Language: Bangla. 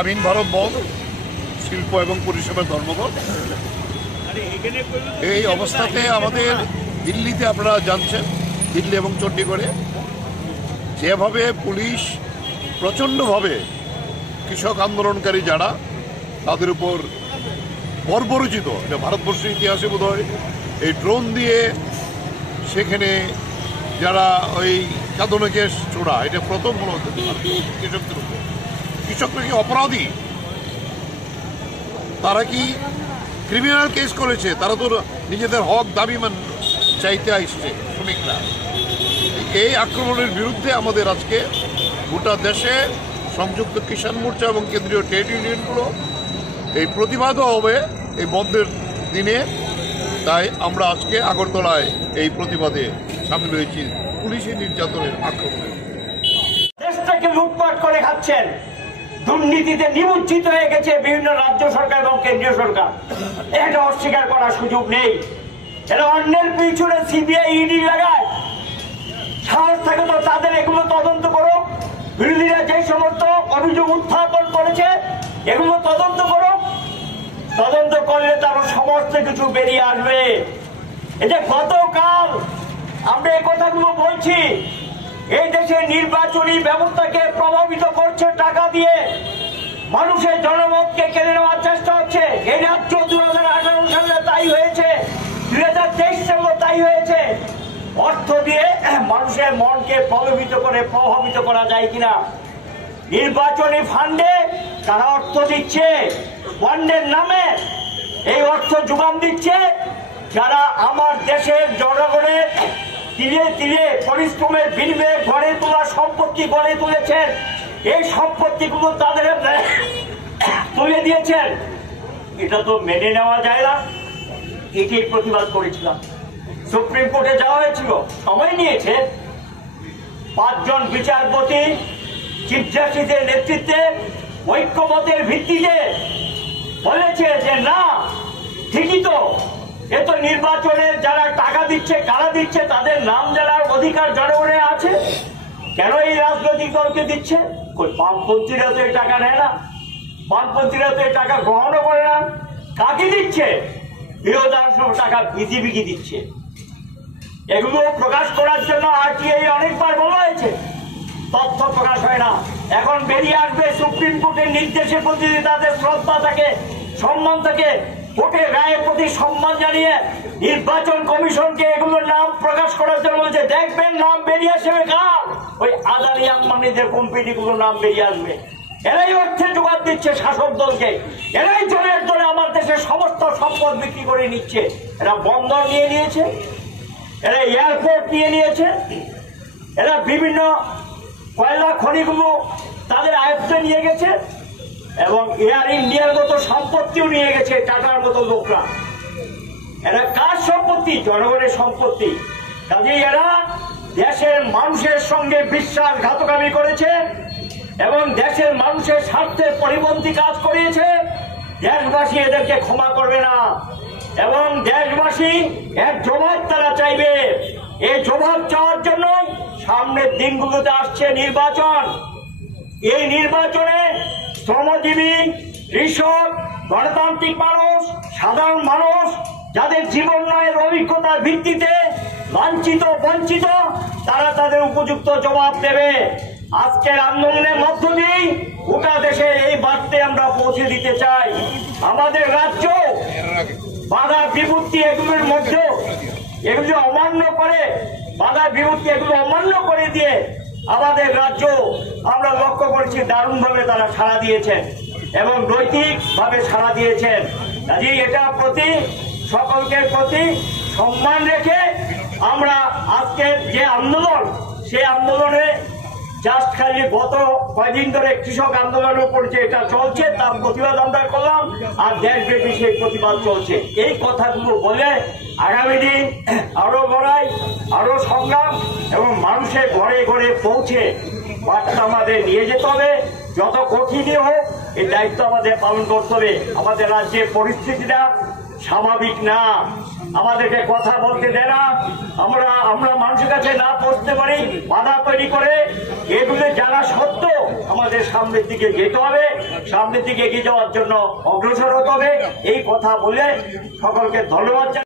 গ্রামীণ ভারত বন্ধ, শিল্প এবং পরিষেবার ধর্মঘট। এই অবস্থাতে আমাদের দিল্লিতে আপনারা জানছেন, দিল্লি এবং চণ্ডীগড়ে যেভাবে পুলিশ প্রচণ্ডভাবে কৃষক আন্দোলনকারী যারা তাদের উপর বর্বরচিত, এটা ভারতবর্ষের ইতিহাসে বোধ হয় এই ড্রোন দিয়ে সেখানে যারা ওই কাঁদনে গ্যাস ছোড়া, এটা প্রথম হলো কৃষকদের উপর। কৃষকরা কি অপরাধী? তারা কি ক্রিমিনাল কেস করেছে? তারা তো নিজেদের হক দাবি চাইতে আসছে শ্রমিকরা। এই আক্রমণের বিরুদ্ধে আমাদের আজকে গোটা দেশে সংযুক্ত কিষাণ মোর্চা এবং কেন্দ্রীয় ট্রেড ইউনিয়নগুলো এই প্রতিবাদও হবে এই বন্ধের দিনে। তাই আমরা আজকে আগরতলায় এই প্রতিবাদে সামিল হয়েছি পুলিশি নির্যাতনের আক্রমণে। দেশটাকে লুটপাট করে খাচ্ছেন, দুর্নীতিতে নিমজ্জিত হয়ে গেছে বিভিন্ন রাজ্য সরকার এবং কেন্দ্রীয় সরকার। এটা অস্বীকার করার সুযোগ নেই। এরা অন্যের পিছনে সিবিআই ইডি লাগায়, সাহস থাকে তো তাদের এগুলো তদন্ত করো। বিরোধীরা যে সমস্ত অভিযোগ উত্থাপন করেছে এগুলো তদন্ত করো। তদন্ত করলে তার সমস্ত কিছু বেরিয়ে আসবে। এই যে গতকাল আমরা এই কথাগুলো বলছি, এই দেশের নির্বাচনী ব্যবস্থাকে প্রভাবিত করছে টাকা দিয়ে, মানুষের জনমতকে কেড়ে নেওয়ার চেষ্টা হচ্ছে। এই রাজ্য 2018 সালে তাই হয়েছে, 2023 সালে তাই হয়েছে। অর্থ দিয়ে মানুষের মনকে প্রভাবিত করা যায় কিনা? নির্বাচনী ফান্ডে তারা অর্থ দিচ্ছে, বন্ডের নামে এই অর্থ যোগান দিচ্ছে যারা আমার দেশের জনগণের তিলে তিলে পরিশ্রমের বিনিময়ে গড়ে তোলা সম্পত্তি গড়ে তুলেছেন। এই সম্পত্তিগুলো তাদের তুলে দিয়েছেন। এটা তো মেনে নেওয়া যায় না। এটির প্রতিবাদ করেছিলাম। সুপ্রিম কোর্টে যাওয়া হয়েছিল, সময় নিয়েছে। 5 জন বিচারপতি চিফ জাস্টিসের নেতৃত্বে ঐক্যমতের ভিত্তিতে বলেছে যে না, ঠিকই তো, এ তো নির্বাচনের যারা টাকা দিচ্ছে, কারা দিচ্ছে, তাদের নাম জানার অধিকার জনগণের আছে। কেন এই রাজনৈতিক দলকে দিচ্ছে? বামপন্থীরা তো এই টাকা নেয় না, বামপন্থীরা তো এই টাকা গ্রহণও করে না। কাকে দিচ্ছে? বিরোধী টাকা বিজেপিকে দিচ্ছে। এগুলো প্রকাশ করার জন্য আরটিআই অনেকবার বলা হয়েছে, তথ্য প্রকাশ হয় না। এখন বেরিয়ে আসবে সুপ্রিম কোর্টের নির্দেশের প্রতি তাদের শ্রদ্ধা থাকে, সম্মান থাকে। কোর্টের রায়ের প্রতি সম্মান জানিয়ে নির্বাচন কমিশনকে এগুলোর নাম প্রকাশ করার জন্য বলছে, দেখবেন নাম বেরিয়ে আসবে কার? ওই আদানি আম্বানিদের কোম্পানিগুলোর নাম বেরিয়ে আসবে। এরাই অর্থের জোগাড় দিচ্ছে শাসক দলকে, এরাই জনের জন্য আমার দেশের সমস্ত সম্পদ বিক্রি করে নিচ্ছে। এরা বন্দর নিয়ে নিয়েছে, এরা এয়ারপোর্ট নিয়ে নিয়েছে, এরা বিভিন্ন কয়লা খনিগুলো তাদের আয়ত্তে নিয়ে গেছে এবং এয়ার ইন্ডিয়ার মতো সম্পত্তিও নিয়ে গেছে টাটার মতো লোকরা। এরা কার সম্পত্তি? জনগণের সম্পত্তি। কাজেই এরা দেশের মানুষের সঙ্গে বিশ্বাসঘাতকামি করেছে এবং দেশের মানুষের স্বার্থের পরিপন্থী কাজ করিয়েছে। দেশবাসী এদেরকে ক্ষমা করবে না এবং দেশবাসী এর জবাব তারা চাইবে। এই জবাব চাওয়ার জন্য সামনের দিনগুলোতে আসছে নির্বাচন। এই নির্বাচনে শ্রমজীবী, কৃষক, গণতান্ত্রিক মানুষ, সাধারণ মানুষ যাদের জীবনের অভিজ্ঞতার ভিত্তিতে লাঞ্ছিত বঞ্চিত, তারা তাদের উপযুক্ত জবাব দেবে। আজকের আন্দোলনের মধ্য দিয়েই গোটা দেশে এই বার্তা আমরা পৌঁছে দিতে চাই। আমাদের রাজ্য বাধা বিপত্তি এগুলোর মধ্যে এগুলো অমান্য করে, বাধা বিপত্তি এগুলো অমান্য করে দিয়ে আমাদের রাজ্য আমরা লক্ষ্য করছি দারুণভাবে তারা সাড়া দিয়েছেন এবং নৈতিকভাবে সাড়া দিয়েছেন। কাজেই এটা প্রতি সকলকে প্রতি সম্মান রেখে আমরা আজকের যে আন্দোলন, সেই আন্দোলনে জাস্ট খালি গত কয়দিন ধরে কৃষক আন্দোলনের উপর যে এটা চলছে তার প্রতিবাদ আমরা করলাম, আর দেশব্যাপী সেই প্রতিবাদ চলছে। এই কথাগুলো বলে আগামী দিন আরো লড়াই, আরো সংগ্রাম এবং মানুষের ঘরে ঘরে পৌঁছে বার্তা আমাদের নিয়ে যেতে হবে। যত কঠিনই হোক এই দায়িত্ব আমাদের পালন করতে হবে। আমাদের রাজ্যের পরিস্থিতিটা স্বাভাবিক না, আমাদেরকে কথা বলতে দেয় না, আমরা মানুষের কাছে না পৌঁছতে পারি, বাধা তৈরি করে। এগুলো জানা সত্ত্বেও আমাদের সামনের দিকে যেতে হবে, সামনের দিকে এগিয়ে যাওয়ার জন্য অগ্রসর হতে হবে। এই কথা বলে সকলকে ধন্যবাদ।